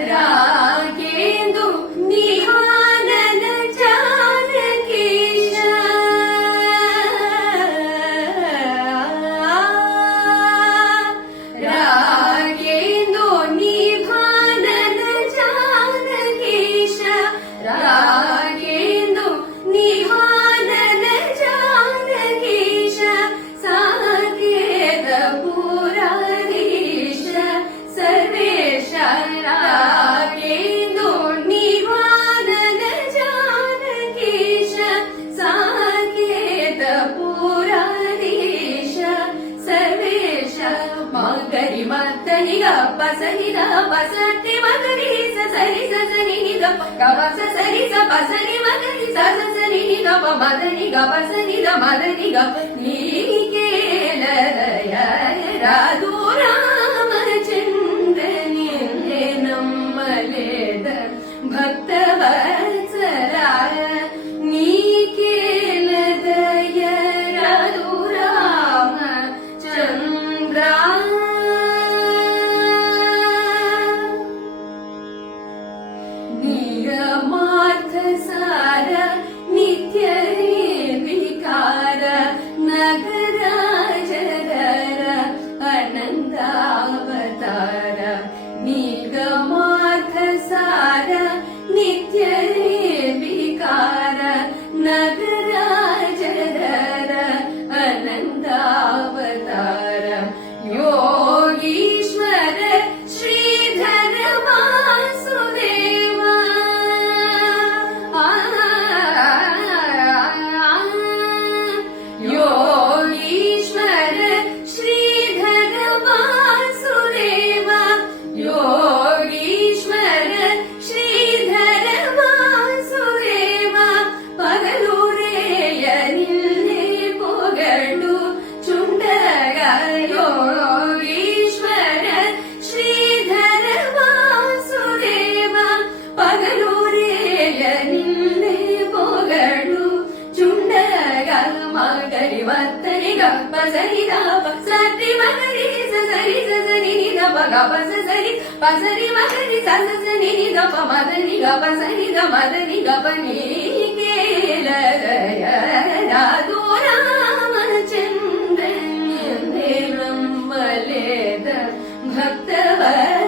रागेन्दु निहानन जानकीश रागेन्दु निहानन जानकीश रागेन्दु निहानन जानकीश साकेत पुराधीश सर्वेश रागेन्दु निहानन जानकीश साकेत पुराधीश सर्वेश मगरि मद्दनि गप्प सनि द पसति मगरि सरि सनि नि द गप सरि स पसनि मगरि स सनि नि द मदनि गप सनि द मदनि गप नीकेलदय राधु रामचन्द्रनि नम्मलेद भक्तवत्सला नीकेलदय राधु रामचन्द्र निगमार्थ सार नित्य निर्विकार नगर जगर अनन्तावतार निगमार्थ सार नित्य निर्विकार नगर जगर अनन्तावतार योगीश्वर श्रीधर वासुदेव योगीश्वर श्रीधर वासुदेव योगीश्वर श्रीधर वासुदेव पगलूरेय निल्ले पोगळु चुंडग योगीश्वर श्रीधर वासुदेव पगलूरेय निल्ले पोगळु चुंडग मगरि मत्तनि गप्प सरि द सरि मगरि सरि सनि नि द गप सरि पसरि मगरि सनि नि द मदनि गप सनि द मदनि गप नीकेलदय राधु रामचन्द्रनि नम्मलेद भक्तवत्सला